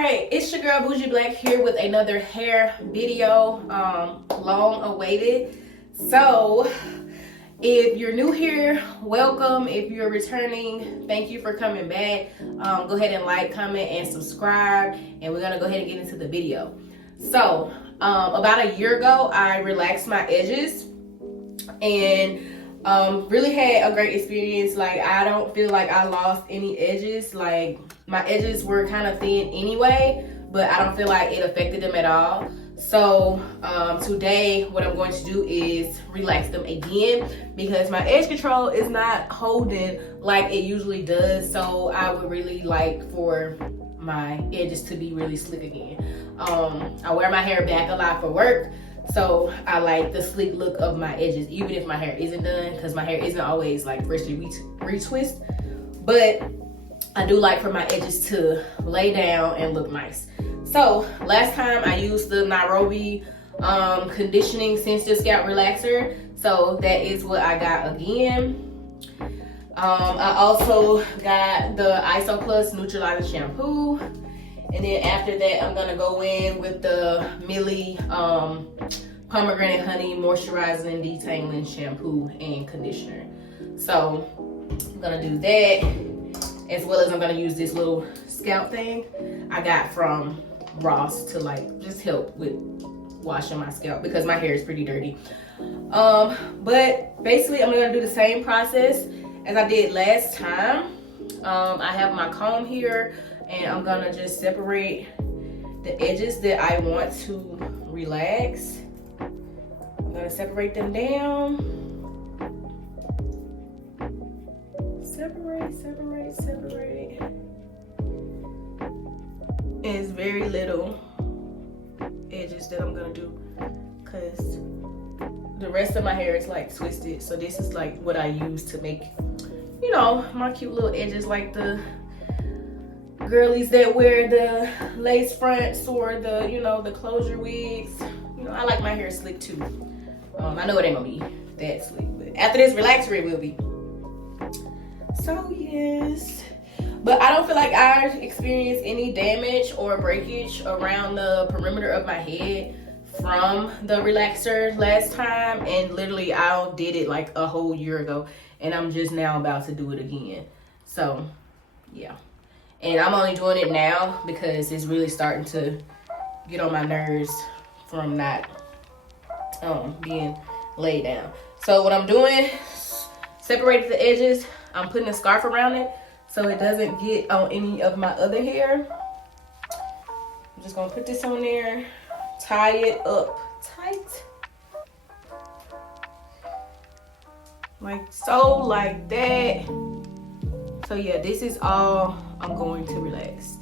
Alright, it's your girl Bougie Black here with another hair video, long awaited. So if you're new here, welcome. If you're returning, thank you for coming back. Go ahead and like, comment, and subscribe, and we're gonna go ahead and get into the video. So about a year ago, I relaxed my edges and really had a great experience. Like, I don't feel like I lost any edges. Like, my edges were kind of thin anyway, but I don't feel like it affected them at all. So today what I'm going to do is relax them again because my edge control is not holding like it usually does. So I would really like for my edges to be really slick again. I wear my hair back a lot for work, so I like the sleek look of my edges, even if my hair isn't done, because my hair isn't always like freshly retwist. But I do like for my edges to lay down and look nice. So last time I used the Nairobi conditioning sensitive scalp relaxer. So that is what I got again. I also got the Iso Plus neutralizing shampoo. And then after that, I'm gonna go in with the Millie pomegranate honey moisturizing and detangling shampoo and conditioner. So I'm gonna do that, as well as I'm gonna use this little scalp thing I got from Ross to like just help with washing my scalp because my hair is pretty dirty. But basically I'm gonna do the same process as I did last time. I have my comb here and I'm gonna just separate the edges that I want to relax. I'm gonna separate them down. Separate. And it's very little edges that I'm gonna do because the rest of my hair is like twisted. So this is like what I use to make, you know, my cute little edges, like the girlies that wear the lace fronts or the, you know, the closure wigs. You know, I like my hair slick too. I know it ain't gonna be that slick, but after this relaxer it will be. So yes, but I don't feel like I experienced any damage or breakage around the perimeter of my head from the relaxer last time, and literally I did it like a whole year ago and I'm just now about to do it again. So yeah, and I'm only doing it now because it's really starting to get on my nerves from not being laid down. So what I'm doing, separate the edges, I'm putting a scarf around it so it doesn't get on any of my other hair. I'm just gonna put this on there, tie it up tight. Like so, like that. So yeah, this is all I'm going to relax.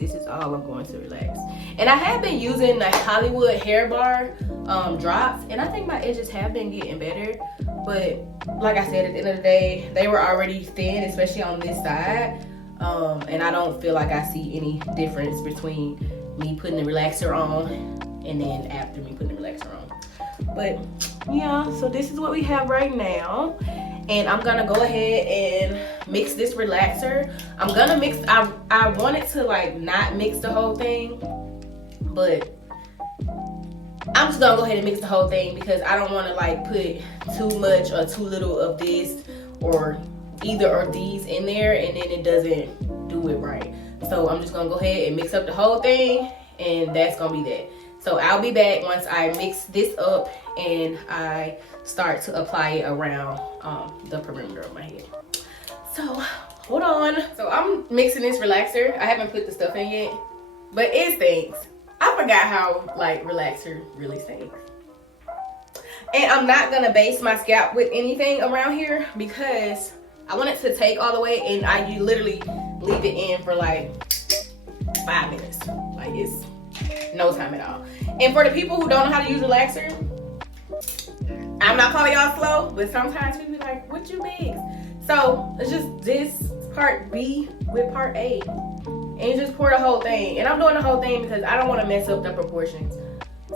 And I have been using the Hollywood hair bar drops, and I think my edges have been getting better. But like I said, at the end of the day, they were already thin, especially on this side. And I don't feel like I see any difference between me putting the relaxer on and then after me putting the relaxer on. But yeah, so this is what we have right now. And I'm gonna go ahead and mix this relaxer. I'm gonna mix, I wanted to like not mix the whole thing, but I'm just gonna go ahead and mix the whole thing because I don't wanna like put too much or too little of this or either or these in there and then it doesn't do it right. So I'm just gonna go ahead and mix up the whole thing, and that's gonna be that. So I'll be back once I mix this up and I start to apply it around the perimeter of my head. So hold on. So I'm mixing this relaxer. I haven't put the stuff in yet, but it stinks. I forgot how like relaxer really stinks. And I'm not gonna base my scalp with anything around here because I want it to take all the way, and you literally leave it in for like 5 minutes. Like, it's no time at all. And for the people who don't know how to use relaxer, I'm not calling y'all slow, but sometimes people be like, what you mix? So it's just this part B with part A, and you just pour the whole thing. And I'm doing the whole thing because I don't want to mess up the proportions.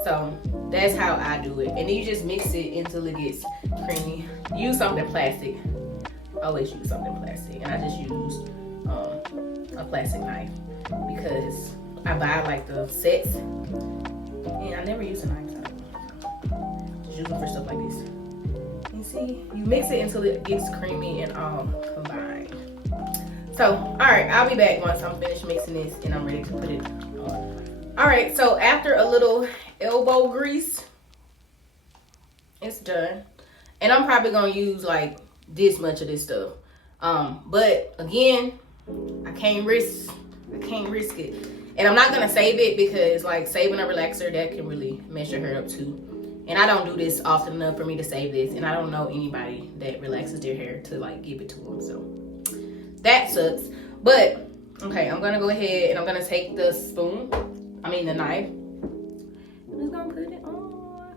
So that's how I do it. And then you just mix it until it gets creamy. Use something plastic. Always use something plastic. And I just used a plastic knife because I buy like the sets, and I never use a knife. Just use them for stuff like this. You see, you mix it until it gets creamy and all combined. So, all right, I'll be back once I'm finished mixing this and I'm ready to put it on. All right, so after a little elbow grease, it's done. And I'm probably gonna use like this much of this stuff. But again, I can't risk it. And I'm not gonna save it because like saving a relaxer, that can really mess your hair up too. And I don't do this often enough for me to save this. And I don't know anybody that relaxes their hair to like give it to them. So that sucks. But okay, I'm gonna go ahead and I'm gonna take the the knife. I'm just gonna put it on.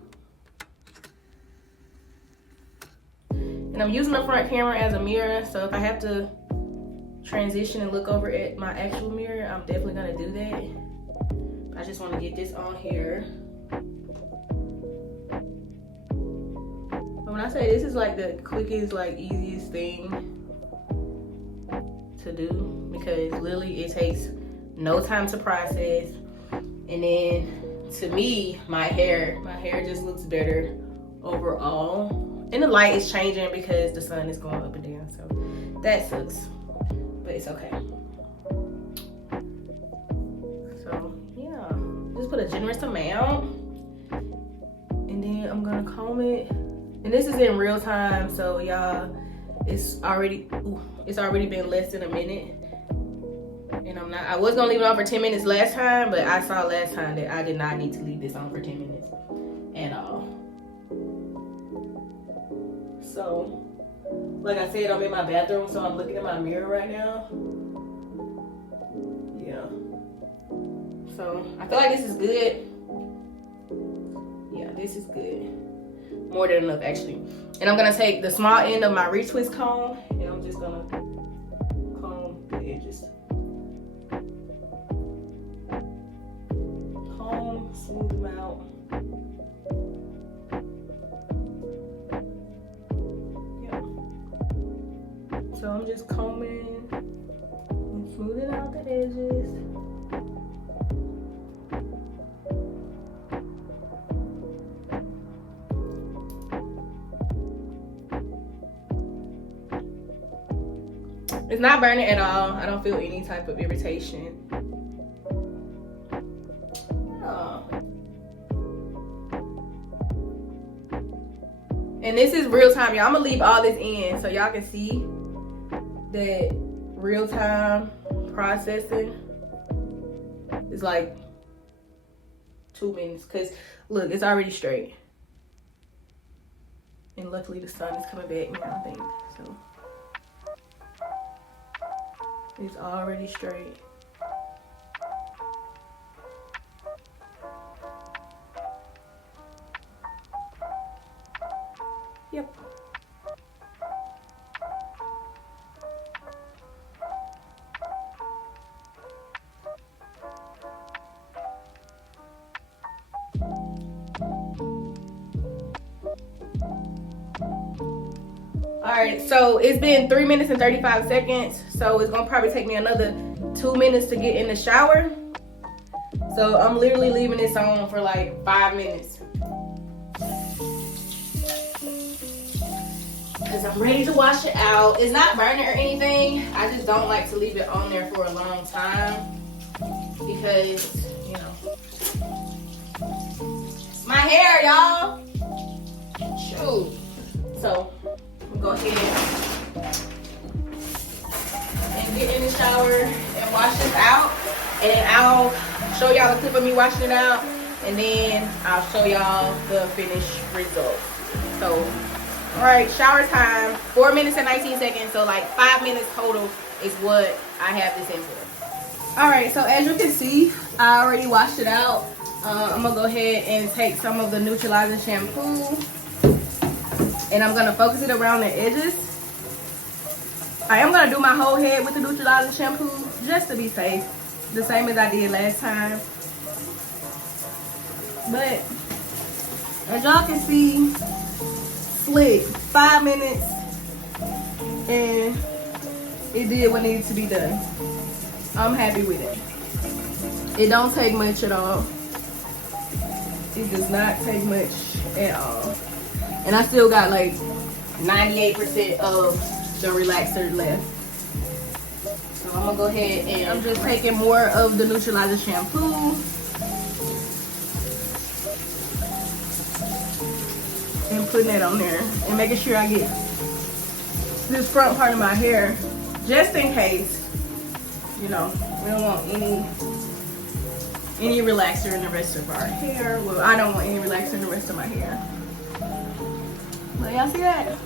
And I'm using the front camera as a mirror. So if I have to transition and look over at my actual mirror, I'm definitely gonna do that. I just wanna get this on here. When I say this is like the quickest, like easiest thing to do, because literally it takes no time to process. And then to me, my hair just looks better overall. And the light is changing because the sun is going up and down, so that sucks, but it's okay. So yeah, just put a generous amount, and then I'm gonna comb it. And this is in real time, so y'all, it's already been less than a minute. And I was gonna leave it on for 10 minutes last time, but I saw last time that I did not need to leave this on for 10 minutes at all. So, like I said, I'm in my bathroom, so I'm looking in my mirror right now. Yeah. So, I feel like this is good. Yeah, this is good. More than enough, actually. And I'm gonna take the small end of my retwist comb, and I'm just gonna comb the edges. Comb, smooth them out. Yeah. So I'm just combing and smoothing out the edges. It's not burning at all. I don't feel any type of irritation. Oh. And this is real time, y'all. I'm gonna leave all this in so y'all can see that real time processing is like 2 minutes. Cause look, it's already straight. And luckily the sun is coming back now, I think. So it's already straight. Yep. Alright, so it's been 3 minutes and 35 seconds. So it's gonna probably take me another 2 minutes to get in the shower. So I'm literally leaving this on for like 5 minutes. Because I'm ready to wash it out. It's not burning or anything. I just don't like to leave it on there for a long time. Because, you know, it's my hair, y'all. Shoot. So go ahead and get in the shower and wash this out, and then I'll show y'all the clip of me washing it out, and then I'll show y'all the finished result. So, all right, shower time, 4 minutes and 19 seconds, so like 5 minutes total is what I have this in for. All right, so as you can see, I already washed it out. I'm gonna go ahead and take some of the neutralizing shampoo, and I'm gonna focus it around the edges. I am gonna do my whole head with the neutralizing shampoo just to be safe, the same as I did last time. But as y'all can see, slick, 5 minutes, and it did what needed to be done. I'm happy with it. It don't take much at all. It does not take much at all. And I still got like 98% of the relaxer left. So I'm gonna go ahead and I'm just taking more of the neutralizer shampoo and putting it on there and making sure I get this front part of my hair, just in case, you know, we don't want any relaxer in the rest of our hair. Well, I don't want any relaxer in the rest of my hair. But y'all see that?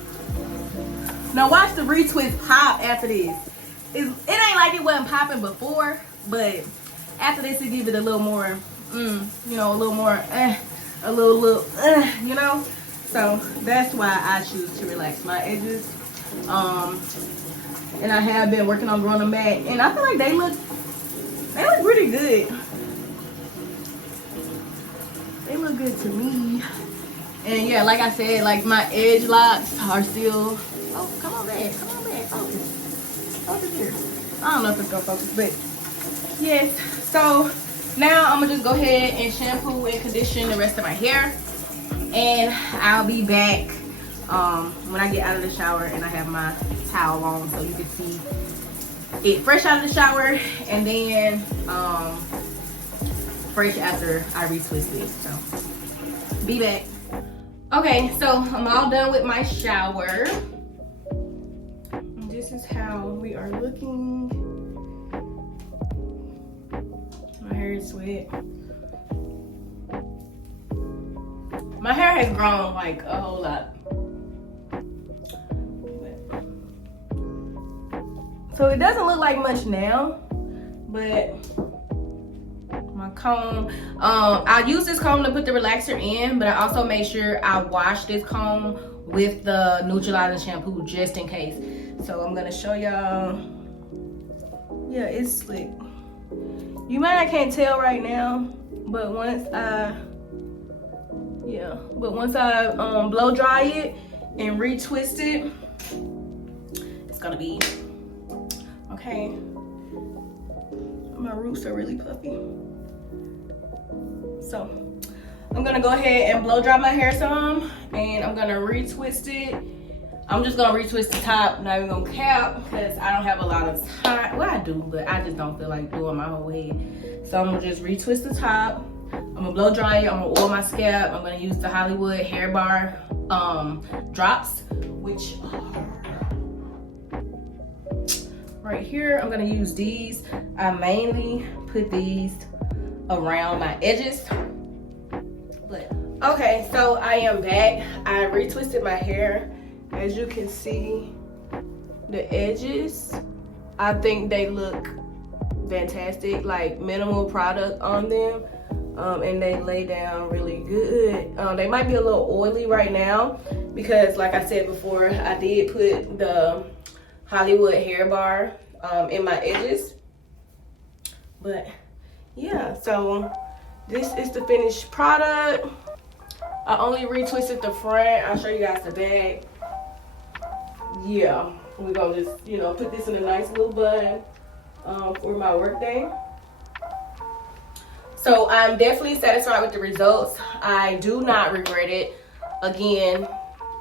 Now watch the retwist pop after this. It ain't like it wasn't popping before, but after this it give it a little more, you know, a little more, a little, you know. So that's why I choose to relax my edges. And I have been working on growing them back, and I feel like they look pretty good. They look good to me. And yeah, like I said, like my edge locks are still. Oh, come on back, focus. Focus here. I don't know if it's gonna focus, but yes. So now I'm gonna just go ahead and shampoo and condition the rest of my hair, and I'll be back when I get out of the shower and I have my towel on, so you can see it fresh out of the shower, and then fresh after I retwist it. So be back. Okay, so I'm all done with my shower. This is how we are looking. My hair is wet. My hair has grown like a whole lot. So it doesn't look like much now, but my comb, I use this comb to put the relaxer in, but I also make sure I wash this comb with the neutralizing shampoo just in case. So I'm gonna show y'all. Yeah, it's slick. You might not can't tell right now, but once I blow dry it and retwist it, it's gonna be okay. My roots are really puffy. So I'm gonna go ahead and blow dry my hair some, and I'm gonna retwist it. I'm just gonna retwist the top, not even gonna cap, because I don't have a lot of time. Well, I do, but I just don't feel like doing my whole head. So I'm gonna just retwist the top. I'm gonna blow dry it. I'm gonna oil my scalp. I'm gonna use the Hollywood hair bar drops, which are right here. I'm gonna use these. I mainly put these around my edges. But okay, so I am back. I retwisted my hair. As you can see, the edges, I think they look fantastic, like minimal product on them, and they lay down really good. They might be a little oily right now because, like I said before, I did put the Hollywood hair bar in my edges. But yeah, so this is the finished product. I only retwisted the front. I'll show you guys the back. Yeah, we're gonna just, you know, put this in a nice little bun for my work day. So I'm definitely satisfied with the results. I do not regret it. Again,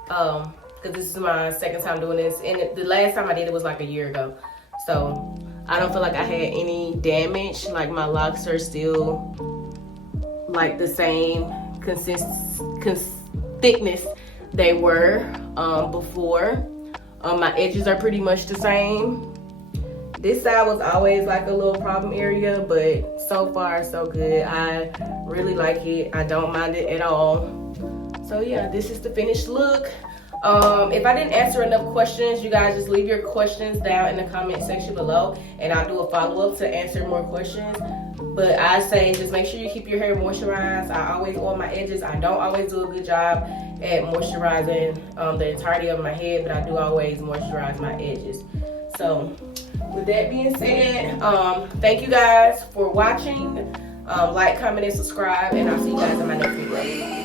because this is my second time doing this, and the last time I did it was like a year ago. So I don't feel like I had any damage. Like my locks are still like the same thickness they were before. My edges are pretty much the same. This side was always like a little problem area, but so far so good. I really like it. I don't mind it at all. So yeah, this is the finished look. If I didn't answer enough questions, you guys just leave your questions down in the comment section below, and I'll do a follow-up to answer more questions. But I say just make sure you keep your hair moisturized. I always oil my edges. I don't always do a good job at moisturizing the entirety of my head, but I do always moisturize my edges. So with that being said, thank you guys for watching. Like, comment, and subscribe, and I'll see you guys in my next video.